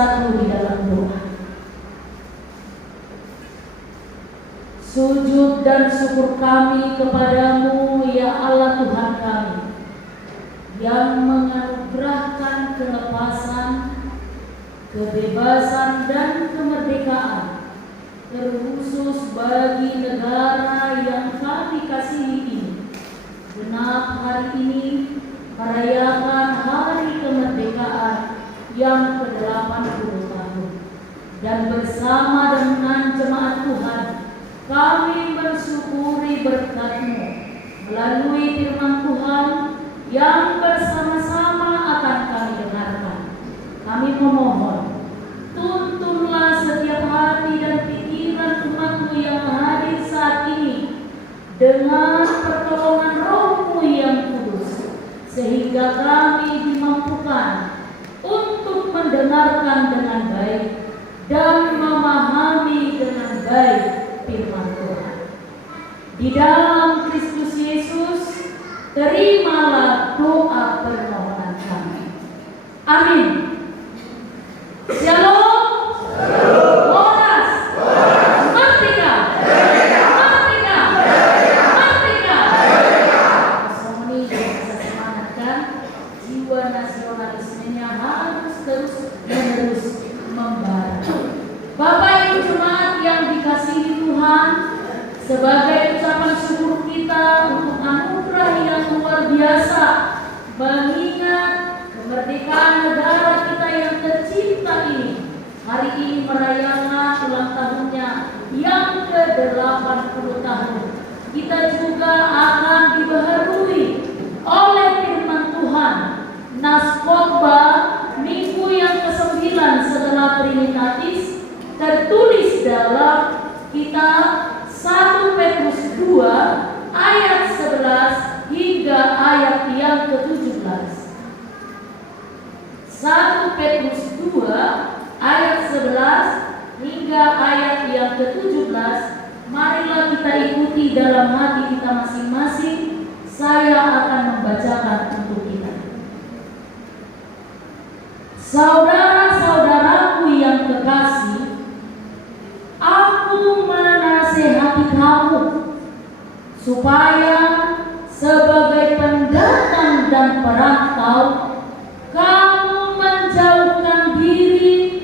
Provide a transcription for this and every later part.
bersatu di dalam doa. Sujud dan syukur kami kepadamu ya Allah Tuhan kami, yang menganugerahkan kelepasan, kebebasan dan kemerdekaan, terkhusus bagi negara yang kami kasihi ini. Genap hari ini merayakan hari kemerdekaan yang ke-80 tahun, dan bersama dengan jemaat Tuhan kami bersyukuri berkat-Mu melalui firman Tuhan yang bersama-sama akan kami dengarkan. Kami memohon, tuntunlah setiap hati dan pikiran umat-Mu yang hadir saat ini dengan pertolongan Roh-Mu yang kudus, sehingga kami dimampukan untuk mendengarkan dengan baik dan memahami dengan baik firman Tuhan. Di dalam Kristus Yesus, terimalah doa permohonan kami. Amin. Shalom. Horas. Merdeka. Merdeka. Merdeka. Semua ini bisa semangatkan, jiwa nasionalismenya harus terus menerus membara. Bapak Ibu jemaat yang dikasihi Tuhan, sebagai ucapan syukur kita untuk anugerah yang luar biasa, mengingat kemerdekaan negara kita yang tercinta ini, hari ini merayakan ulang tahunnya yang ke-80 tahun. Kita juga akan dibaharui oleh firman Tuhan, Nas Khotbah minggu yang ke-9 setelah Trinitatis, tertulis dalam kitab 1 Petrus 2 ayat 11 hingga ayat yang ke-17. 1 Petrus 2 ayat 11 hingga ayat yang ke-17. Marilah kita ikuti dalam hati kita masing-masing. Saya akan membacakan untuk kita. Saudara-saudaraku yang kekasih, aku menasihati kamu supaya sebagai pendatang dan perantau, kamu menjauhkan diri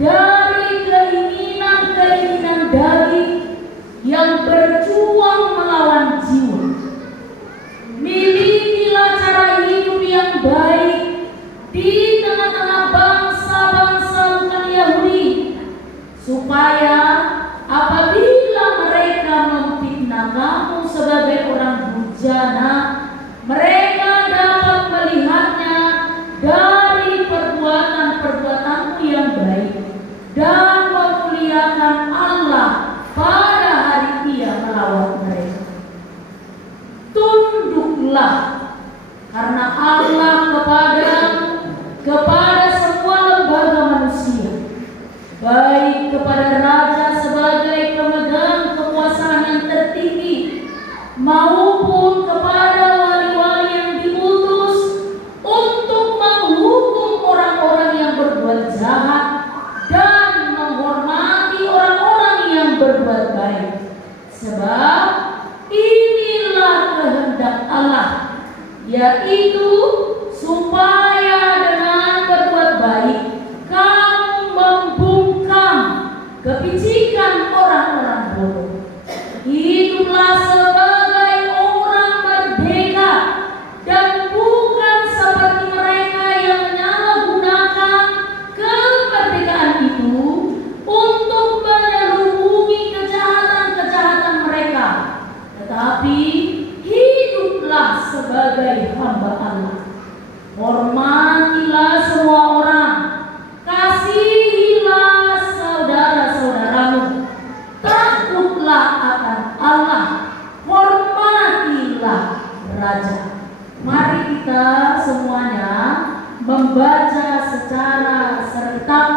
dari keinginan-keinginan daging yang berjuang melawan jiwa. Milikilah cara hidup yang baik di tengah-tengah bangsa-bangsa bukan Yahudi, supaya apabila mereka memfitnah kamu sebagai orang bujana, mereka dapat melihatnya dari perbuatan-perbuatanmu yang baik dan memuliakan Allah pada hari Ia melawat mereka. Tunduklah karena Allah kepada semua lembaga manusia, baik kepada raja sebagai pemegang kekuasaan yang tertinggi, maupun kepada wali-wali yang diutus untuk menghukum orang-orang yang berbuat jahat dan menghormati orang-orang yang berbuat baik. Sebab inilah kehendak Allah, yaitu supaya dengan berbuat baik kamu membungkam kepicikan orang-orang bodoh. Hiduplah sebagai orang merdeka dan bukan seperti mereka yang menyalahgunakan kemerdekaan itu untuk menyelubungi kejahatan-kejahatan mereka, tetapi hiduplah sebagai hamba Allah. Hormatilah semua orang, kasihilah saudara-saudaramu, takutlah akan Allah, hormatilah raja. Mari kita semuanya membaca secara serentak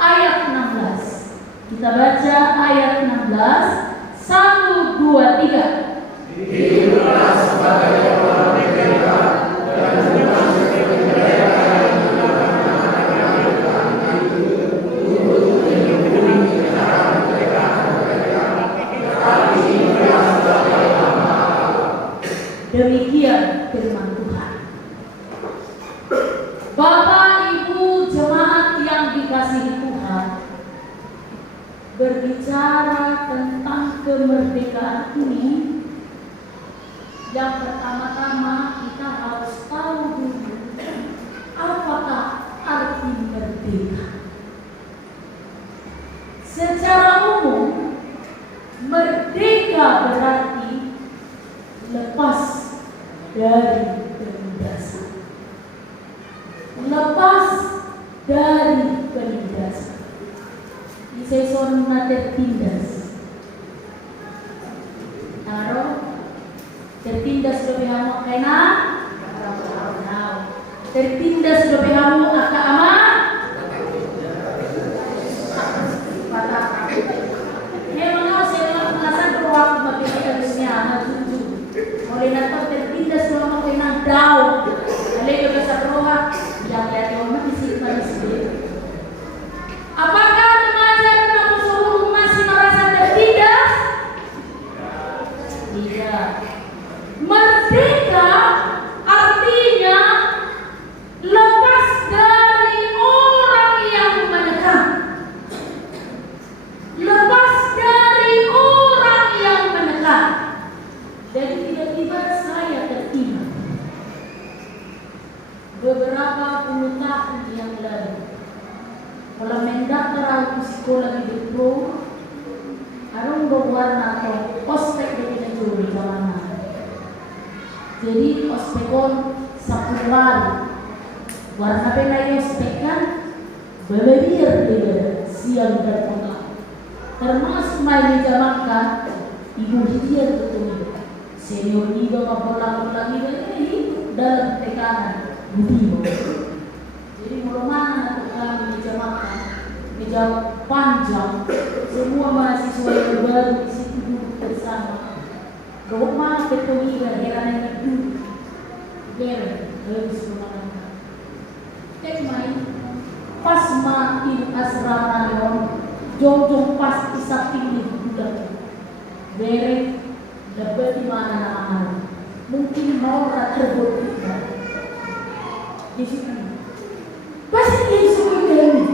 ayat 16. Kita baca ayat 16. 1, 2, 3. Hiduplah sebagai orang merdeka dan bukan sebagai mereka yang menggunakan itu dikasihi Tuhan, berbicara tentang kemerdekaan ini, yang pertama-tama kita harus tahu dulu apakah arti merdeka. Secara umum, merdeka berarti lepas dari penindasan. Lepas dari penindasan. Seson na tertindas. Taruh tertindas lebih hamu kena tertindas lebih hamu aka ama memang saya melakukan ruang bagi harusnya maju oleh nato tertindas selama kena daun oleh besar roha yang lihat orang di sini manusia. Apakah remaja dan musuh masih merasa tertindas? Tidak. Merdeka artinya lepas dari orang yang menekan. Lepas dari orang yang menekan. Jadi tiba-tiba saya terima. Beberapa puluh tahun yang lalu, kalau mendaftar sekolah di Depok, arung berwarna atau ospek dari negeri mana. Jadi ospekon sapuran warna penai ospek kan berbeda siang dan malam. Termasuk main dijamankan ibu hidir betul senior ibu ngapolang ini dalam tekanan budi. Jadi mulai mana kami dijamankan dijawab panjang semua mahasiswa yang baru di situ duduk bersama. Rumah ketemu heran yang itu harus mengatakan main pas main asrama yon jong pas isaking di bulan bere dapat di mana nama mungkin mau terbut di situ pas ini suka ini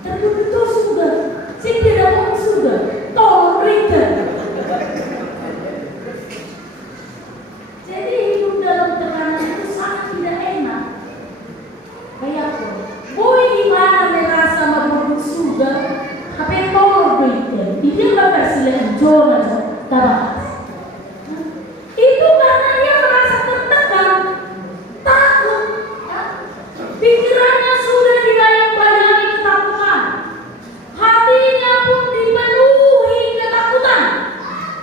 terbentuk sudah sih tidak mau sudah tolong berikan. Jadi hidup dalam tekanan itu sangat tidak enak. Kayak boy gimana merasa mabuk sudah apa yang tolong berikan dia nggak persilahan jola tabah. Itu karena dia merasa tertekan, takut, pikirannya sudah dibayang-bayangi ketakutan. Hatinya pun dipenuhi ketakutan,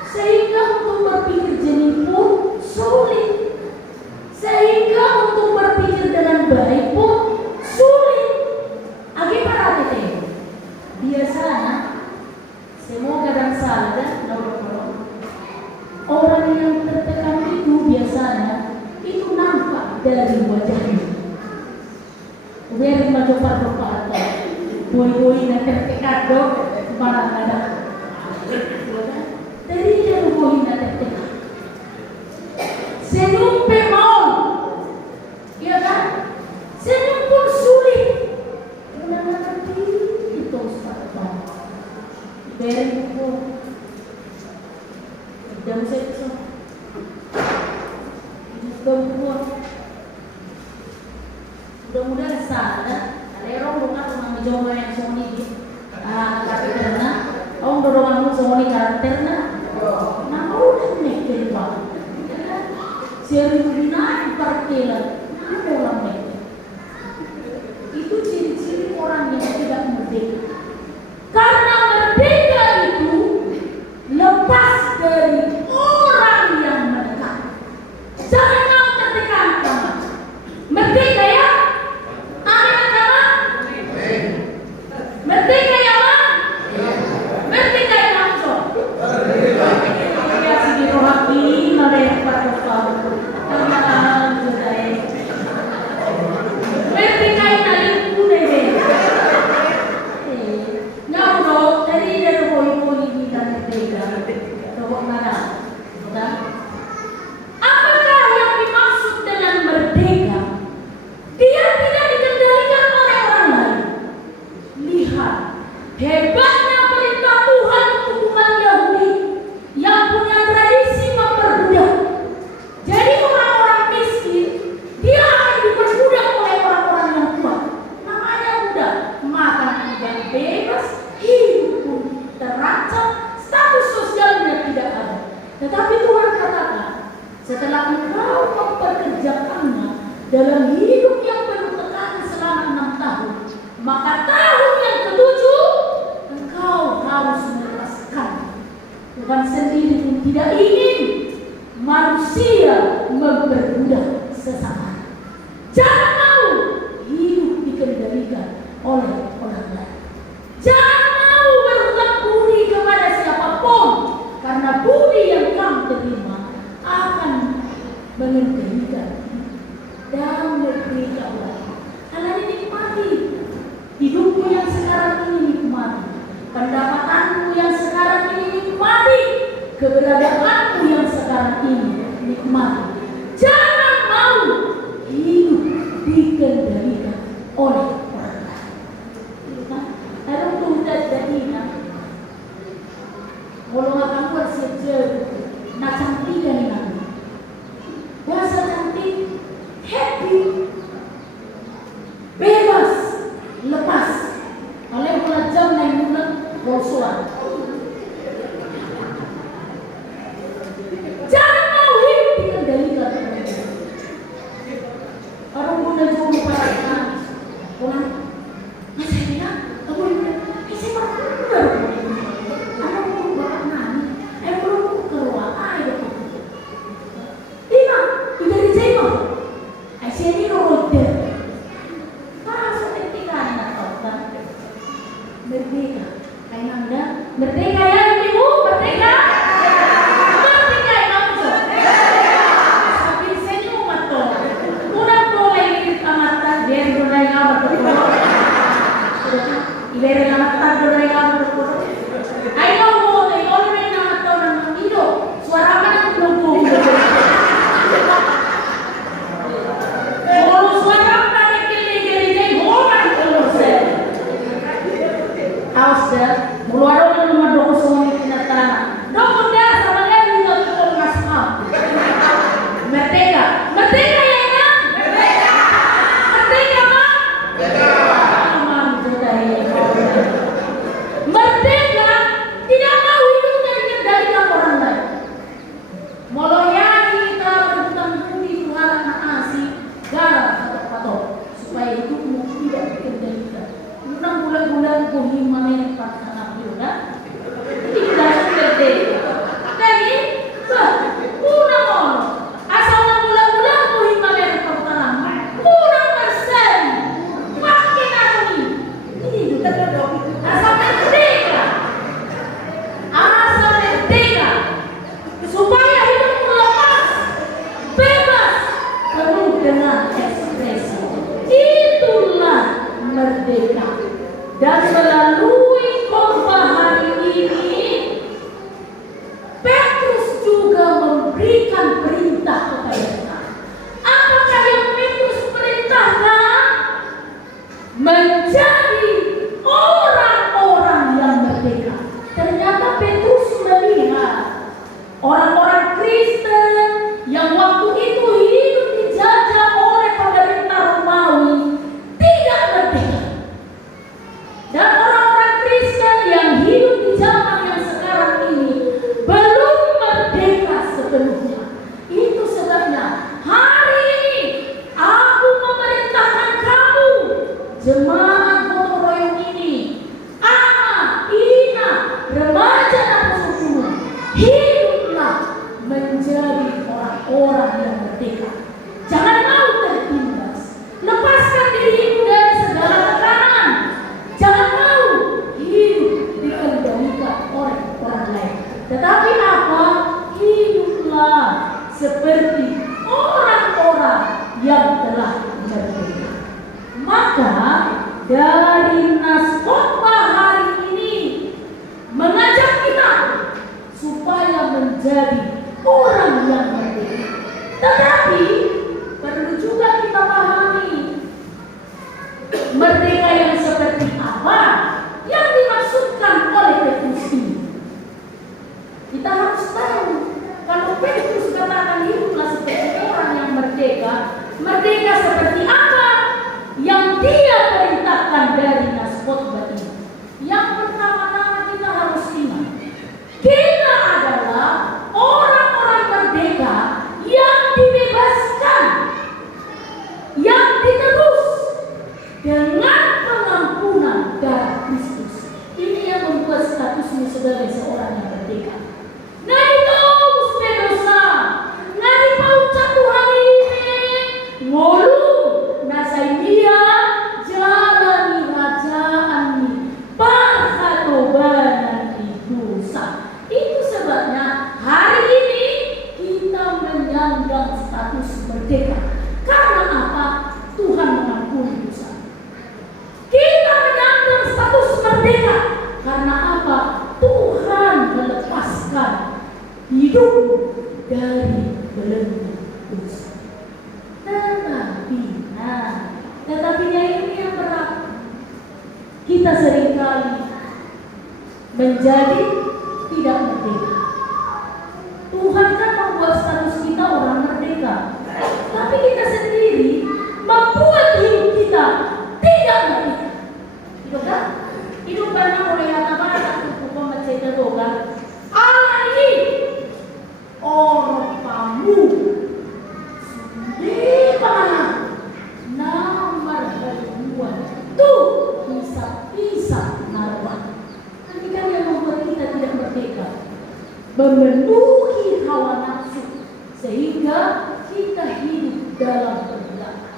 sehingga untuk berpikir jernih pun sulit, sehingga untuk berpikir dengan baik pun sulit. Akibat itu, biasanya semoga dan salah orang yang tertekan itu biasanya itu nampak dari wajahnya. Biar maju pada boy yang tertekan dok barang ada. Dari dia boy yang tertekan. Senyum pemau, ya kan? Senyum pun sulit. Menandakan diri itu sekarang. Beri buku. Jam saya kemudian mudah-mudahan sadar ada orang bukan memang mencoba yang soni karakternya orang dorong soni karakternya nah udah nih jadi pak seribu dinar perkelan ada orang mereka itu ciri-ciri orang yang tidak merdeka karena merdeka itu lepas dari orang yang menekan. Jangan kau tertekan kamu. Merdeka ya? Anak-anak? Merdeka ya, Mak? Merdeka ya, langsung. Ya, segi rohani, mereka berkata, teman-teman sudah merdeka ya, naliku deh. Nggak bro, tadi ada poin-poin kita merdeka. Apakah yang dimaksud dengan merdeka? dalam hidup yang penuh tekanan selama 6 tahun, maka tahun yang ke-7 engkau harus melepaskan. Tuhan sendiri pun tidak ingin manusia memperbudak sesama. Jangan mau hidup dikendalikan oleh orang lain. Jangan mau berhutang budi kepada siapapun, karena budi yang kamu terima akan mengendalikan dan merdeka lagi. Kalian nikmati hidupmu yang sekarang ini, nikmati pendapatanmu yang sekarang ini, nikmati keberadaanmu yang sekarang ini, nikmati. Jangan mau hidup dikendalikan oleh orang lain. Kalau tuh jadi kalau akan buat sejauh nak cantik dan nanti bahasa cantik, happy, bebas, lepas. Kalau bulan jam naik bulan rosuan. Jangan mau hidup dikendalikan oleh orang. Orang muda juga para nangis. Orang, mas saya bilang, kamu bilang, saya pernah anak mau bapak nangis, belum keluar air. Lima, tidak dicema. Saya ini roda. Seketika anak tahu kan, merdeka. Kayak anda, merdeka ya ibu, merdeka. Merdeka ya kamu. Tapi saya ini umat toh. Kurang boleh amatan dia berdaya amat berkodoh. Ibarat amatan berdaya amat berkodoh. Ayo mau deh, kalau mereka amatan orang hidup, suara mana belum belum. Kalau suara mana kiri jadi orang selesai. Ausda, mulai nomor 20 ini tanah. Nomor dia sama dia juga cukup ngasih. Merdeka, merdeka ya kan? Merdeka. Merdeka kan? Merdeka. Merdeka tidak mau hidupnya dikendalikan orang lain. Moloyani kita berhutang budi Tuhan anak nasi garam atau supaya hidupmu tidak dikendalikan. Unang bulan-bulan kuhimane yang pasangan juga tidak merdeka. Jadi, unang ono asal unang bulan-bulan kuhimane yang pasangan unang persen makin aku ini asal merdeka, asal merdeka supaya hidupmu lepas, bebas, penuh dengan ekspresi. Itulah merdeka. Dan melalui khotbah hari ini, Petrus juga memberikan perintah kepada kita. Apakah yang Petrus perintahkan? Menjadi orang-orang yang merdeka. Ternyata Petrus melihat orang-orang Kristen yang waktu itu hidup dijajah oleh pemerintah Romawi tidak merdeka. Dan orang-orang Kristen yang hidup di zaman yang sekarang ini belum merdeka sepenuhnya. Itu sebabnya hari ini aku memerintahkan kamu, jemaat gotong royong ini, anak, ina, remaja dan pesuruh, hiduplah menjadi orang-orang yang merdeka. Jangan mau tertindas. Lepaskan dirimu dari segala tekanan. Jangan mau hidup dikendalikan oleh orang lain. Tetapi apa? Hiduplah seperti orang-orang yang telah merdeka. Maka dari nas khotbah hari ini mengajak kita supaya menjadi orang yang merdeka. Tetapi perlu juga kita pahami merdeka yang seperti apa yang dimaksudkan oleh Petrus ini. Kita harus tahu kalau Petrus katakan hiduplah seperti orang yang merdeka, merdeka seperti apa yang dia perintahkan dari nas khotbah ini. Yang pertama-tama kita harus ingat, kita adalah orang dari belenggu dosa. Tetapinya ini yang berat. Kita seringkali menjadi tidak merdeka. Tuhan kan membuat status kita orang merdeka, tapi kita sendiri membuat hidup kita tidak merdeka. Itu kan? Hidup banyak oleh kata-kata untuk memecah doa. Allah ini orang kamu di mana nomor kedua tuh bisa narwan. Tapi kan yang membuat kita tidak merdeka, memenuhi hawa nafsu sehingga kita hidup dalam perbudakan.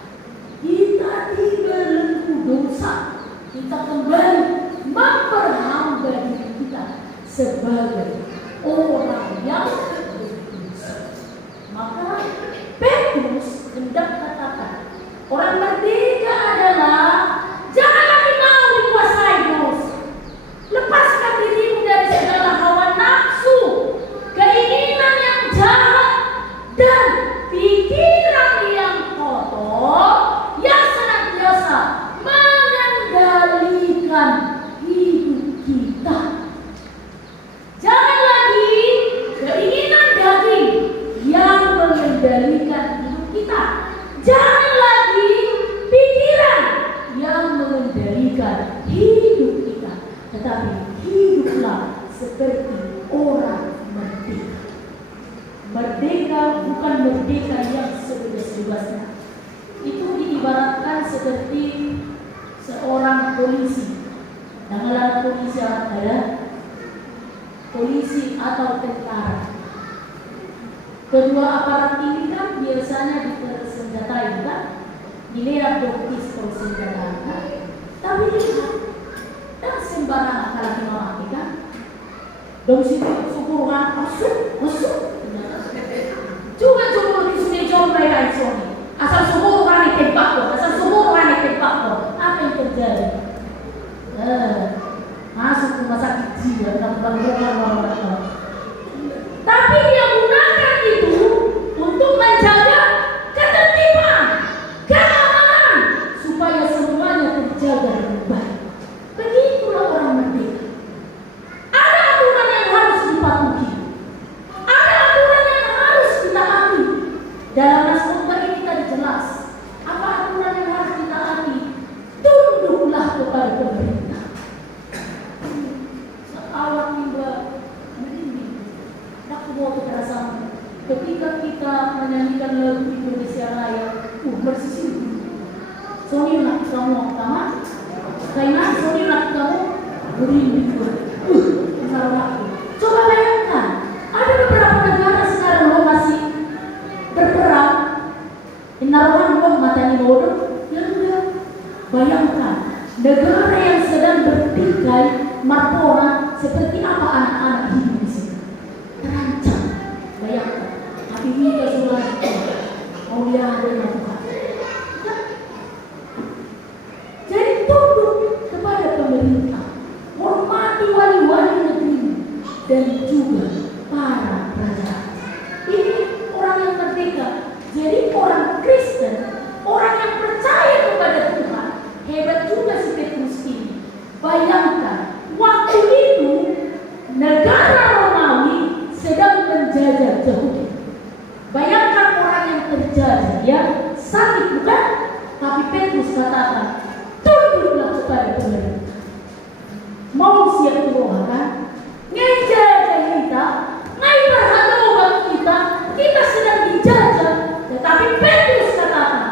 Kita dibelenggu dosa. Kita kembali memperhamba diri kita sebagai orang yang berdosa. Maka Petrus hendak katakan, orang merdeka adalah jangan lagi mau dikuasai dosa. Lepaskan dirimu dari segala hawa nafsu, keinginan yang jahat, dan pikiran yang kotor yang senantiasa mengendalikan hidup kita. Jangan lagi keinginan daging yang mengendalikan hidup kita. Jangan lagi pikiran yang mengendalikan hidup kita. Tetapi hiduplah seperti orang merdeka. Merdeka bukan merdeka yang sebebas-bebasnya. Itu diibaratkan seperti seorang polisi. Janganlah polisi ada polisi atau tentara. Kedua aparat ini kan biasanya dipersenjatai, kan? Dilihat pistol senjata, kan? Tapi lihat, dan sembarangan kalau dimamati, kan? Dong situ syukuran masuk. Juga di sini coba ya Sony. Asal syukuran ditembak kok, apa yang terjadi? Masuk rumah sakit jiwa, orang. Tapi dia gunakan itu untuk menjaga ketertiban, keamanan, supaya semuanya terjaga dengan baik. Begitulah orang merdeka. Ada aturan yang harus dipatuhi, ada aturan yang harus ditaati. Dalam naskah ini tadi jelas apa aturan yang harus ditaati. Tunduklah kepada pemerintah. Awak mimba merinding. Aku mau perasaan ketika kita menyanyikan lagu Indonesia Raya, bersih. Sony nak kamu tamat, karena Sony nak kamu merinding. Coba bayangkan, ada beberapa negara sekarang lo masih berperang. Inaruhan lo matanya bodoh, ya udah. Bayangkan negara yang sedang bertikai marpora, seperti apa anak-anak hidup di sini. Terancam. Bayangkan, tapi kita sudah mau lihat dengan Tuhan. Jadi tunduk kepada pemerintah, hormati wali-wali negeri dan juga para raja. Ini orang yang merdeka. Jadi orang Kristen, orang yang percaya kepada Tuhan, hebat juga si Petrus ini. Bayangkan, waktu itu negara Romawi sedang menjajah Yahudi. Bayangkan orang yang terjajah, ya sakit bukan? Tapi Petrus katakan, tunduklah kepada pemerintah. Mau siap Tuhan kan? Ngejajah kita, ngai berhadapan kita sedang dijajah. Tetapi Petrus katakan,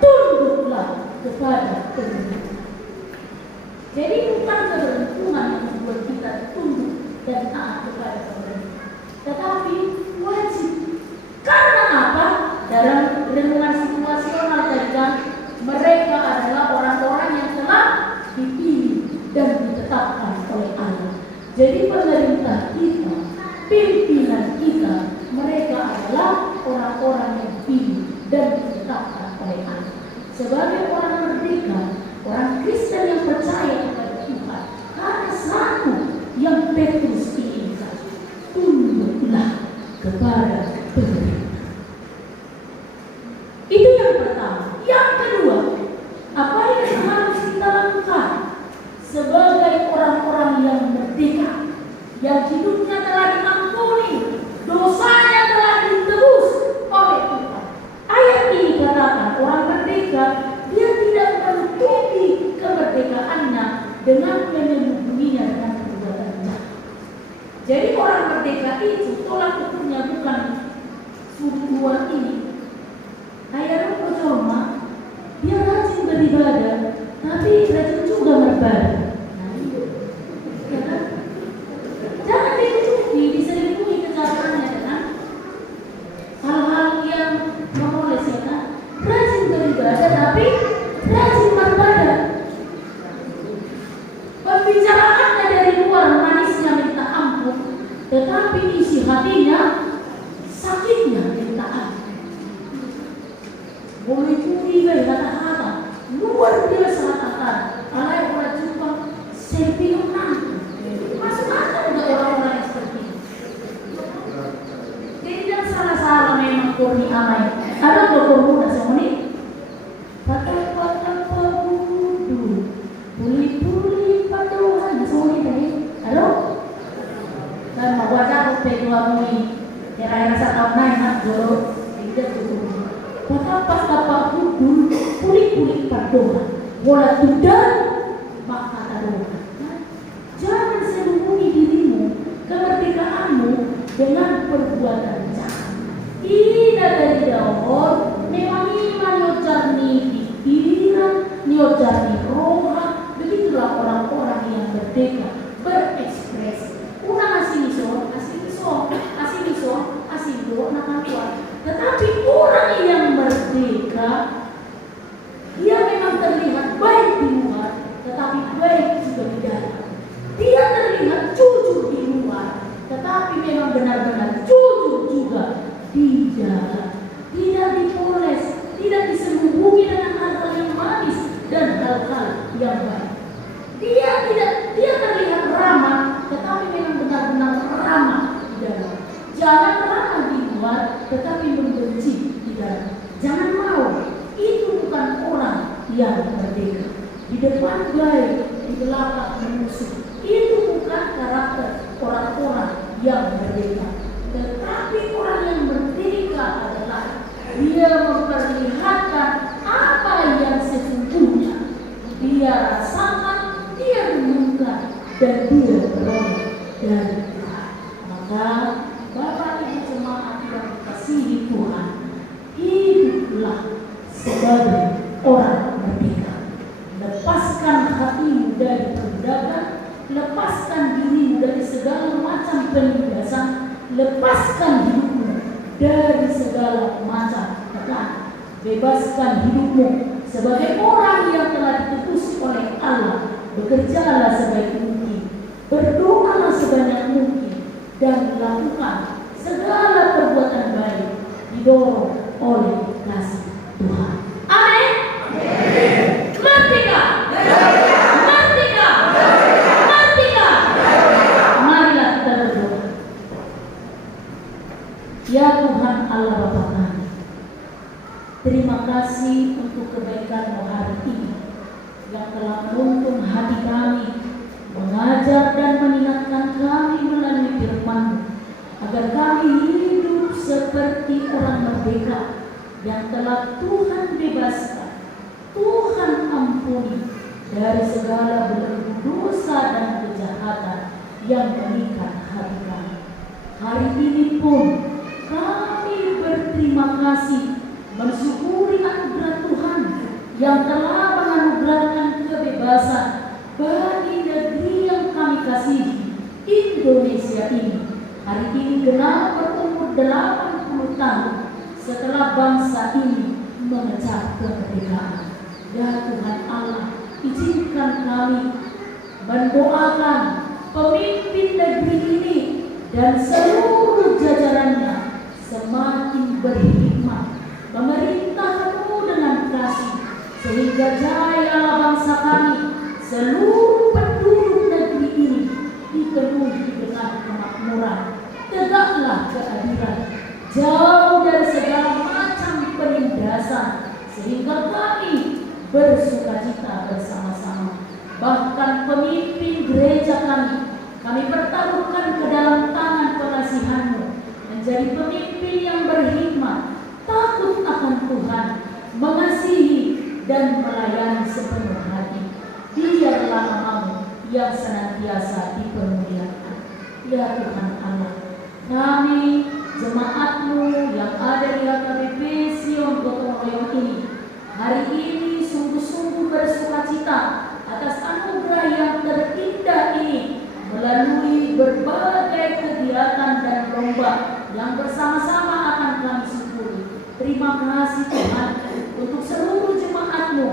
tunduklah kepada pemerintah. Jadi bukan keberuntungan yang membuat kita tunduk dan taat kepada pemerintah, tetapi wajib. Karena apa? Dalam renungan situasional tadi kan, mereka adalah orang-orang yang telah dipilih dan ditetapkan oleh Allah. Jadi pemerintah kita, pimpinan kita, mereka adalah orang-orang yang dipilih dan ditetapkan oleh Allah. Sebagai orang merdeka, orang Kristen yang percaya kepada Tuhan, karena satu yang Petrus inginkan, tunduklah kepada pemerintah. orang ini, ayah Romo Joma, dia rajin beribadah, tapi rajin juga beribadah. Nah, ya kan? Jangan diikuti, diselingkuhi kejahatannya kan? Hal-hal yang memoles ya kan? Rajin beribadah, tapi rajin beribadah. Pembicaraannya dari luar manisnya minta ampun, tetapi isi hatinya sakitnya minta ampun. Boleh curi kata-kata luar biasa kata-kata. Alai orang jumpa sepinung nanti. Masuk akal enggak orang-orang yang seperti ini? Jadi jangan salah-salah memang kurni amai. Ada dokter muda semua ini. Patah-patah pabudu, puli-puli paduhan semua ini tadi. Halo? Kan mau wajah kedua mui. Kira-kira setahun naik nak jolo. Tidak cukup. Patah-patah pabudu, puli-puli paduhan. Bola tudan, maka taruhan. Jangan sembunyi dirimu, kemerdekaanmu dengan perbuatan jahat. Tidak dari dahor, memang iman yojarni pikiran, yojarni roha. Begitulah orang-orang yang merdeka berekspresi. Una asiniso, nakakua. Tetapi orang yang merdeka, dia memang terlihat baik di luar, tetapi baik juga di dalam. Dia terlihat jujur di luar, tetapi memang benar-benar jujur juga di dalam. Tidak dipoles, tidak diselubungi dengan hal-hal yang manis dan hal-hal yang baik. Dia terlihat ramah, tetapi memang benar-benar ramah di dalam. Jangan ramah di luar, tetapi membenci di dalam. Jangan mau. Itu bukan orang yang merdeka. Di depan baik, di belakang musuh. Itu bukan karakter orang-orang yang merdeka. Tetapi orang yang merdeka adalah dia memperlihatkan apa yang sesungguhnya dia rasakan, dia renungkan, dan dia beroleh dari Tuhan. Maka Bapak Ibu jemaat yang dikasihi Tuhan, hiduplah sebagai orang merdeka. Lepaskan hatimu dari perbudakan, lepaskan dirimu dari segala macam penindasan, lepaskan hidupmu dari segala macam tekanan. Bebaskan hidupmu sebagai orang yang telah ditebus oleh Allah. Bekerjalah sebaik mungkin, berdoalah sebanyak mungkin, dan lakukan segala perbuatan baik didorong oleh kasih Tuhan. Amin. Merdeka. Merdeka. Merdeka. Marilah kita berdoa. Ya Tuhan Allah Bapa kami, terima kasih untuk kebaikan-Mu hari ini yang telah menuntun hati kami, mengajar dan mengingatkan kami melalui firman-Mu, agar kami hidup seperti orang merdeka yang telah Tuhan bebaskan, Tuhan ampuni dari segala belenggu dosa dan kejahatan yang mengikat hati kami. Hari ini pun kami berterima kasih, mensyukuri anugerah Tuhan yang telah menganugerahkan kebebasan bagi negeri yang kami kasihi, Indonesia ini. Hari ini genap berumur 80 tahun setelah bangsa ini mengejar kemerdekaan. Ya Tuhan Allah, izinkan kami mendoakan pemimpin negeri ini dan seluruh jajarannya semakin berhikmat, memerintah penuh dengan kasih, sehingga jayalah bangsa kami, seluruh penduduk negeri ini dipenuhi dengan kemakmuran, tegaklah keadilan, jauh dari segala macam penindasan, sehingga kami bersukacita bersama-sama. Bahkan pemimpin gereja kami pertaruhkan ke dalam tangan pengasihan-Mu, menjadi pemimpin yang berhikmat, takut akan Tuhan, mengasihi dan melayani sepenuh hati. Biarlah nama-Mu yang senantiasa dipermuliakan. Ya Tuhan Allah, kami jemaatmu yang ada di HKBP Sion Gotong Royong ini hari ini sungguh-sungguh bersukacita atas anugerah yang terindah ini melalui berbagai kegiatan dan lomba yang bersama-sama akan kami syukuri. Terima kasih Tuhan untuk seluruh jemaatmu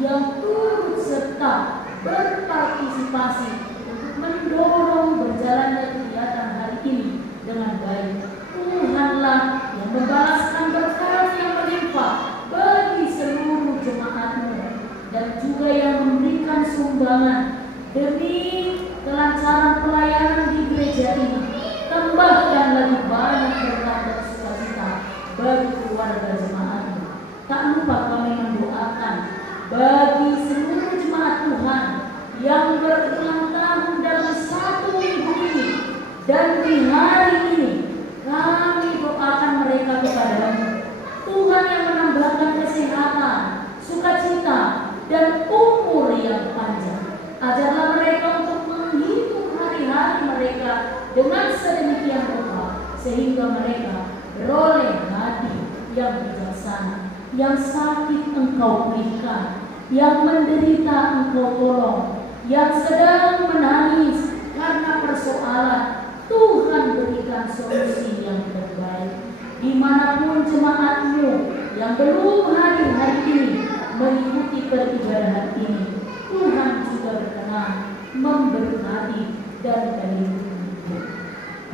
yang turut serta berpartisipasi untuk mendorong berjalannya kegiatan hari ini dengan baik. Tuhanlah yang membalaskan berkat yang melimpah bagi seluruh jemaatmu dan juga yang memberikan sumbangan demi kelancaran pelayanan di gereja ini. Tambahkan lebih banyak berkat dan sukacita bagi keluarga jemaatmu. Tak lupa kami mendoakan bagi seluruh jemaat Tuhan yang berulang tahun dalam satu minggu ini dan di hari ini. Kami doakan mereka kepadamu, Tuhan yang menambahkan kesehatan, sukacita, dan umur yang panjang. Ajarlah mereka untuk menghitung hari-hari mereka dengan sedemikian rupa, sehingga mereka beroleh hati yang bijaksana. Yang sakit Engkau pulihkan, yang menderita Engkau tolong, yang sedang menangis karena persoalan, Tuhan berikan solusi yang terbaik. Dimanapun jemaatmu yang belum hadir hari ini mengikuti peribadahan ini, Tuhan juga berkenan memberkati dan melindungi.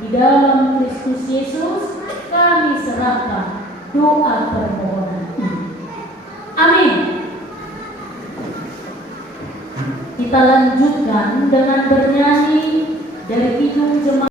Di dalam Kristus Yesus kami serahkan doa permohonan ini. Amin. Kita lanjutkan dengan bernyanyi dari Kidung Jemaat